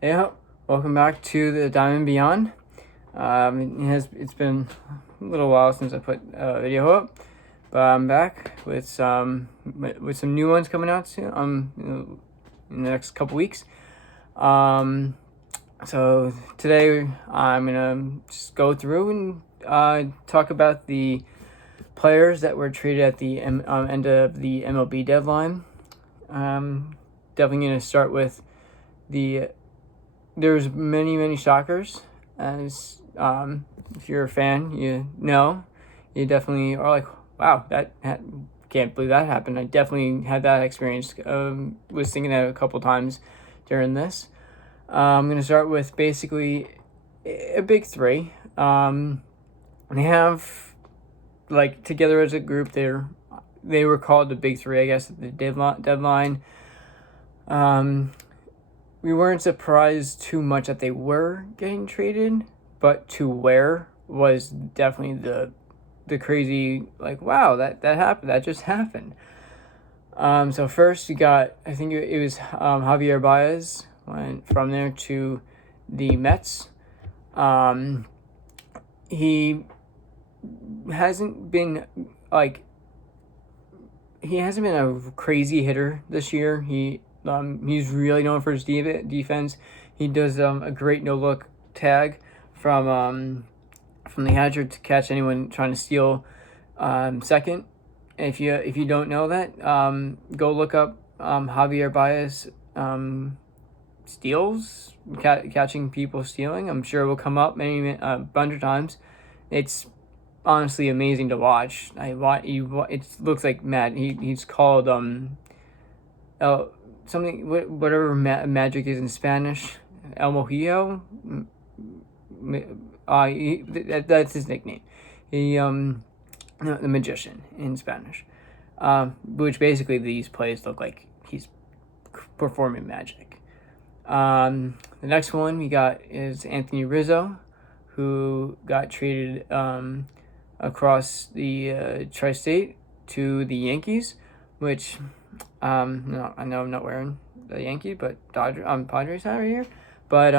Hey, welcome back to the Diamond Beyond. It's been a little while since I put a video up, but I'm back with some new ones coming out soon. In the next couple weeks. So today I'm gonna just go through and talk about the players that were traded at the end of the MLB deadline. Definitely gonna start with the there's many shockers. As if you're a fan, you definitely are like, wow, can't believe that happened. I definitely had that experience. Was thinking that a couple times during this. I'm gonna start with basically a big three. They have, like, together as a group. They were called the big three, I guess, at the deadline. We weren't surprised too much that they were getting traded, but to where was definitely the crazy, like, wow, that happened, that just happened. So first you got, I think it was Javier Baez went from there to the Mets. He hasn't been like he hasn't been a crazy hitter this year. He's really known for his defense. He does a great no look tag from the catcher to catch anyone trying to steal second. If you don't know that, go look up Javier Baez steals, catching people stealing. I'm sure it will come up many a bunch of times. It's honestly amazing to watch. It looks like Matt. He's called something, whatever magic is in Spanish, El Mojillo. That's his nickname. He the magician in Spanish. Which basically these plays look like he's performing magic. The next one we got is Anthony Rizzo, who got traded across the tri-state to the Yankees, which no, I know I'm not wearing the Yankee, but Padres hat right here. But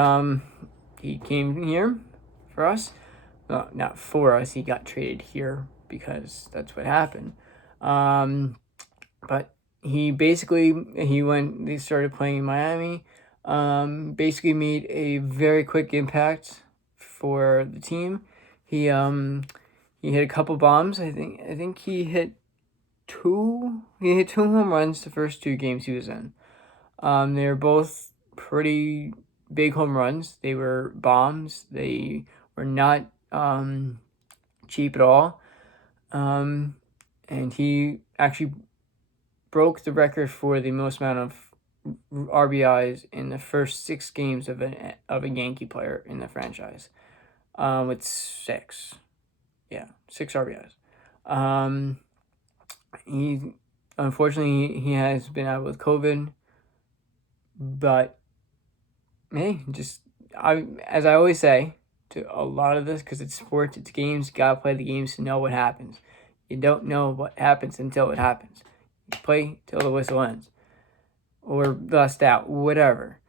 he came here for us. Well, not for us. He got traded here because that's what happened. But he started playing in Miami. Basically made a very quick impact for the team. He hit a couple bombs. I think he hit two home runs the first two games he was in. They were both pretty big home runs. They were bombs. They were not cheap at all. And he actually broke the record for the most amount of RBIs in the first 6 games of a Yankee player in the franchise. With 6. Yeah, 6 RBIs. He unfortunately he has been out with COVID, but hey, as I always say to a lot of this, because it's sports, it's games. You gotta play the games to know what happens. You don't know what happens until it happens. You play till the whistle ends, or bust out, whatever.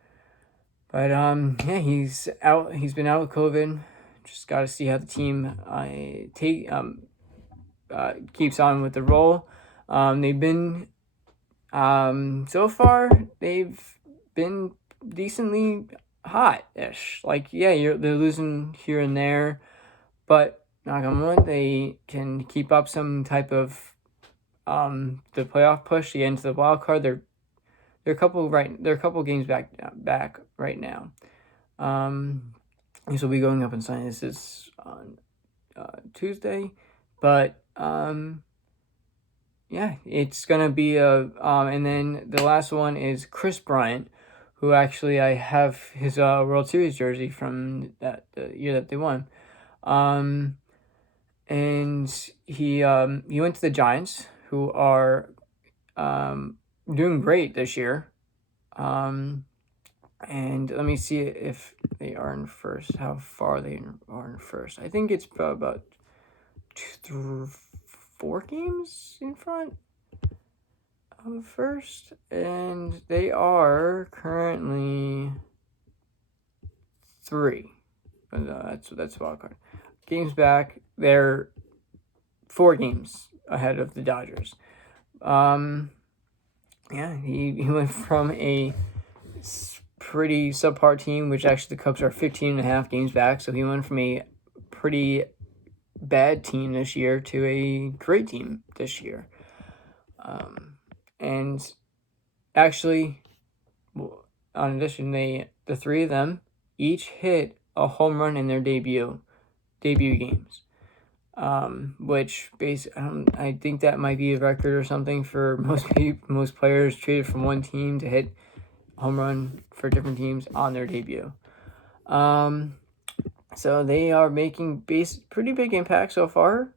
But yeah, he's out. He's been out with COVID. Just got to see how the team keeps on with the role. They've been so far they've been decently hot-ish. Like, yeah, they're losing here and there, but knock on wood, they can keep up some type of the playoff push to get into the wild card. They're a couple games back right now. This will be going up on Sunday. This is on Tuesday, but yeah, it's gonna be and then the last one is Chris Bryant, who actually I have his World Series jersey from the year that they won. And he went to the Giants, who are doing great this year. And let me see if they are in first. How far they are in first? I think it's about 4 games in front of first, and they are currently 3. That's wild card. Games back. They're 4 games ahead of the Dodgers. Yeah, he went from a pretty subpar team, which actually the Cubs are 15.5 games back. So he went from a pretty bad team this year to a great team this year. And actually, in addition, the 3 of them each hit a home run in their debut games. Which I think that might be a record or something for most players traded from one team to hit home run for different teams on their debut. So they are making pretty big impact so far.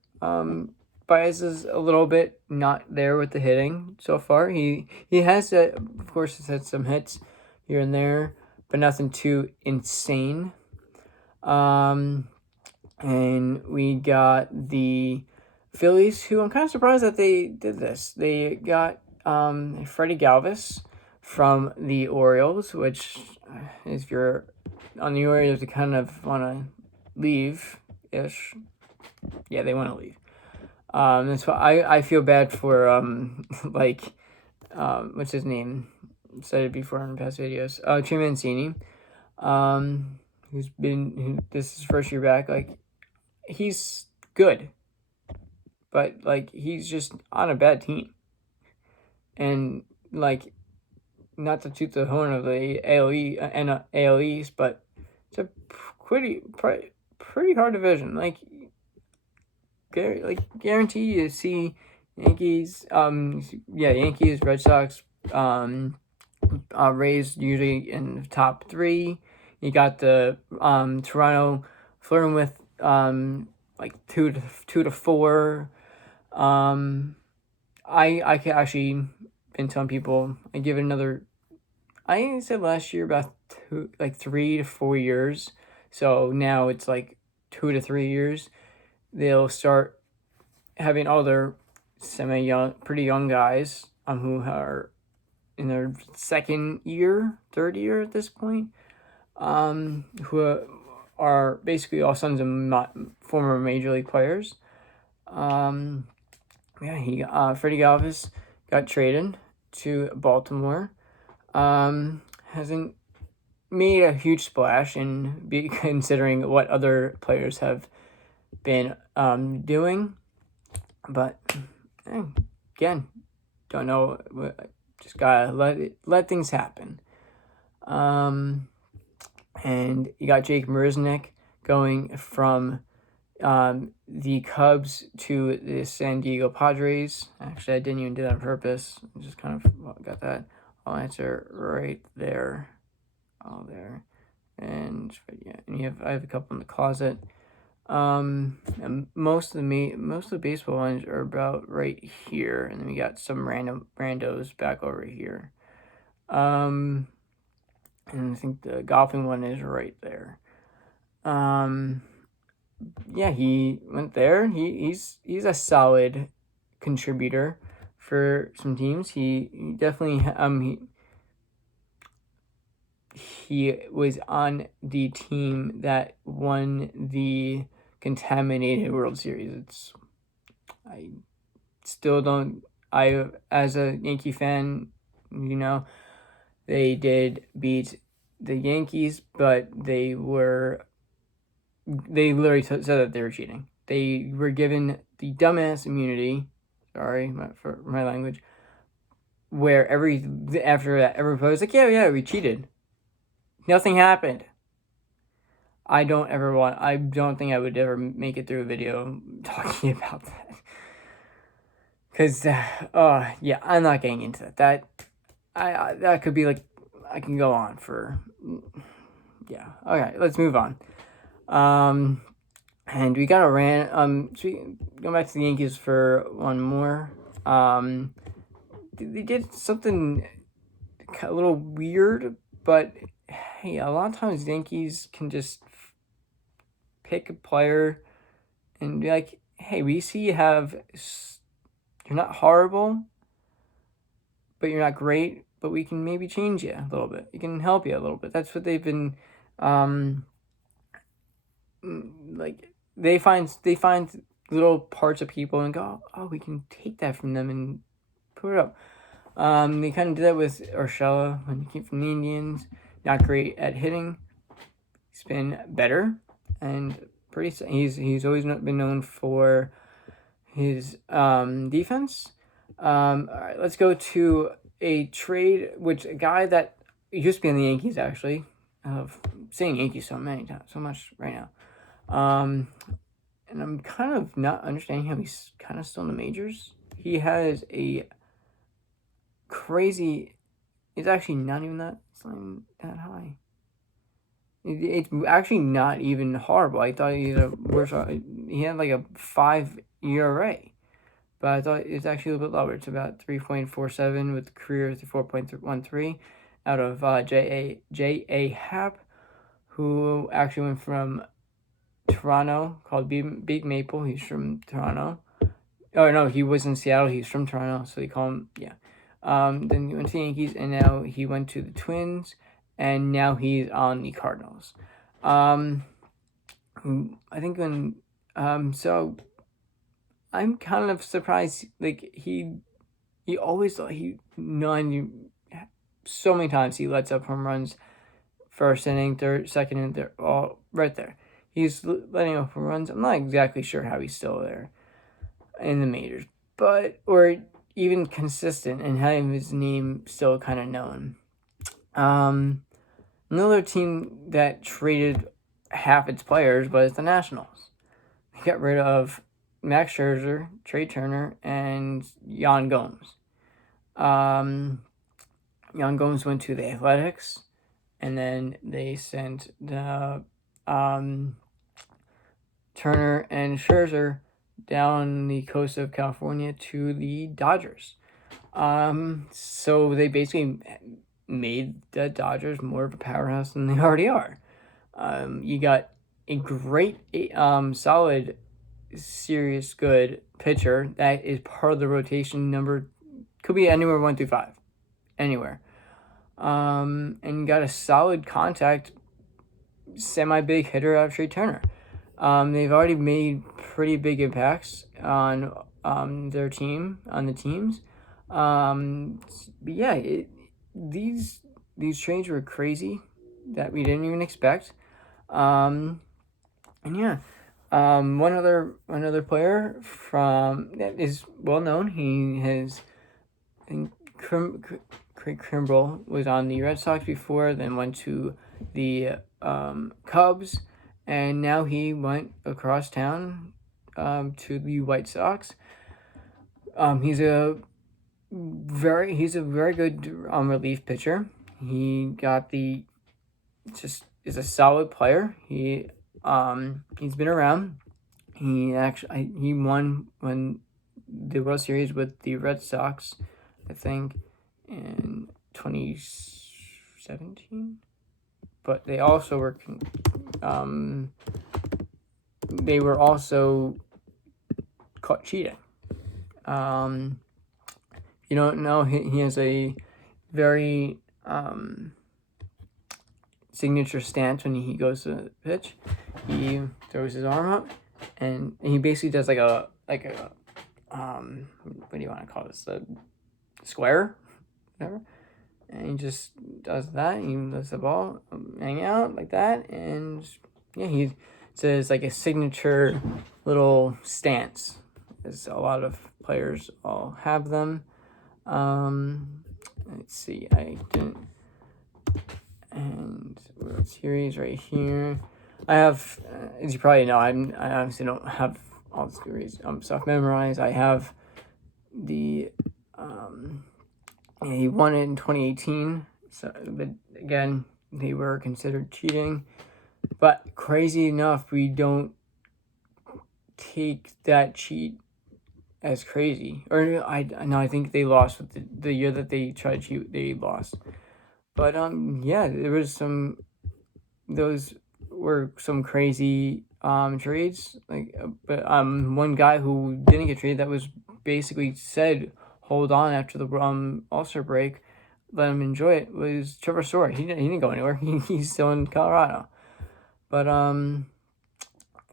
Baez is a little bit not there with the hitting so far. He has, of course, has had some hits here and there, but nothing too insane. And we got the Phillies, who I'm kind of surprised that they did this. They got Freddie Galvis from the Orioles, which if you're on the Orioles, you kind of want to leave-ish. Yeah, they want to leave. That's why I feel bad for what's his name? Said it before in past videos. Trey Mancini, this is his first year back. Like, he's good, but like he's just on a bad team, and like, not to toot the horn of the AL East, but it's a pretty hard division. Like, guarantee you see Yankees, Yankees, Red Sox, Rays usually in the top 3. You got the Toronto flirting with 2 to 4. I could actually been telling people I give it another. I said last year about 3 to 4 years. So now it's 2 to 3 years. They'll start having all their pretty young guys who are in their second year, third year at this point, who are basically all sons of former major league players. Freddie Galvis got traded to Baltimore. Hasn't made a huge splash considering what other players have been doing, but again, don't know. Just gotta let things happen. And you got Jake Marisnick going from the Cubs to the San Diego Padres. Actually, I didn't even do that on purpose. I just kind of got that. I'll answer right there. All there. And yeah, and I have a couple in the closet. And most of the baseball ones are about right here, and then we got some randos back over here. And I think the golfing one is right there. Yeah, he went there. He's a solid contributor for some teams. He definitely he was on the team that won the contaminated World Series. I still don't. As a Yankee fan, they did beat the Yankees, but they literally said that they were cheating. They were given the dumbass immunity. Sorry for my language. Where after that, everybody was like, yeah, we cheated. Nothing happened. I don't think I would ever make it through a video talking about that. Because, I'm not getting into that. That could be I can go on for, yeah. Okay, let's move on. And we got a go back to the Yankees for one more. They did something a little weird, but hey, a lot of times Yankees can just pick a player and be like, hey, we see you're not horrible, but you're not great, but we can maybe change you a little bit. We can help you a little bit. That's what they've been like they find little parts of people and go, oh, we can take that from them and put it up. They kind of did that with Urshela when he came from the Indians. Not great at hitting. He's been better and pretty. He's always been known for his defense. All right, let's go to a trade, which a guy that used to be on the Yankees actually. Of saying Yankees so much right now. And I'm kind of not understanding how he's kind of still in the majors. He has a crazy. It's actually not even that. It's not even that high. It's actually not even horrible. I thought he had he had like a 5 ERA, but I thought it's actually a little bit lower. It's about 3.47 with career 4.13 out of J.A. Happ, who actually went from Toronto, called Big Maple. He's from Toronto. Oh no, he was in Seattle. He's from Toronto, so they call him Then he went to the Yankees, and now he went to the Twins, and now he's on the Cardinals. I think when so I'm kind of surprised. Like he always so many times he lets up home runs, first inning, third, second inning, they're all right there. He's letting up home runs. I'm not exactly sure how he's still there in the majors, or even consistent and having his name still kind of known. Another team that traded half its players was the Nationals. They got rid of Max Scherzer, Trey Turner, and Yan Gomes. Yan Gomes went to the Athletics, and then they sent the Turner and Scherzer down the coast of California to the Dodgers. So they basically made the Dodgers more of a powerhouse than they already are. You got a great, solid, serious, good pitcher that is part of the rotation number, could be anywhere 1 through 5, anywhere. And you got a solid contact, semi-big hitter out of Trey Turner. They've already made pretty big impacts on their team, on the teams. But yeah, these trades were crazy that we didn't even expect. And yeah, one other player from that is well known. He has, I think, Craig Kimbrell was on the Red Sox before, then went to the Cubs, and now he went across town to the White Sox. He's a very good relief pitcher. He is a solid player. He's been around. He won when the World Series with the Red Sox, I think, in 2017. But they also were caught cheating. You don't know, he has a very signature stance when he goes to pitch. He throws his arm up, and he basically does like a what do you want to call this? A square, whatever. And he just does that. He lets the ball hang out like that, and yeah, he says like a signature little stance. As a lot of players all have them. Let's see. I didn't. And World Series right here. I have, as you probably know, I obviously don't have all the series stuff memorized. I have the he won it in 2018. So, but again, they were considered cheating. But crazy enough, we don't take that cheat as crazy. Or I think they lost with the year that they tried to cheat. They lost. But yeah, there was those were some crazy trades. But one guy who didn't get traded that was basically said hold on after the All-Star break, let him enjoy it, was Trevor Story. He didn't go anywhere. He's still in Colorado. But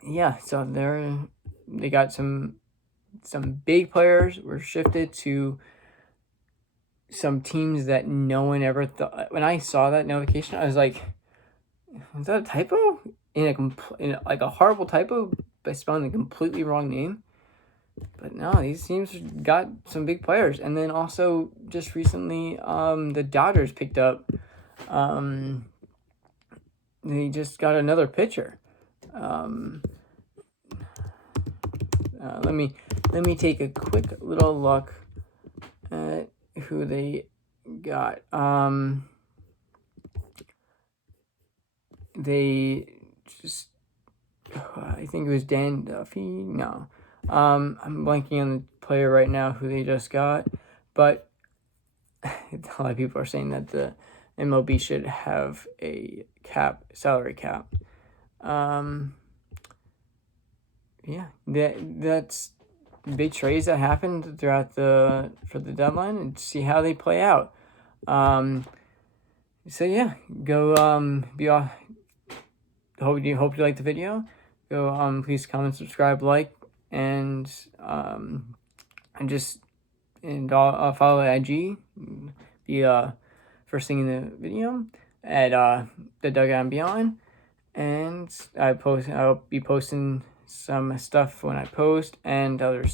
yeah, so they got some big players were shifted to some teams that no one ever thought. When I saw that notification, I was like, "Is that a typo?" In like a horrible typo by spelling the completely wrong name. But no, these teams got some big players, and then also just recently, the Dodgers picked up. They just got another pitcher. Um, let me take a quick little look at who they got. They just, I think it was Dan Duffy. No, I'm blanking on the player right now who they just got, but a lot of people are saying that the MLB should have a salary cap. Yeah, that's big trades that happened throughout for the deadline, and see how they play out. So yeah, go be off. Hope you like the video. Go please comment, subscribe, like, and I'll follow IG. The first thing in the video at the Dugout and Beyond, and I'll be posting some stuff when I post and others.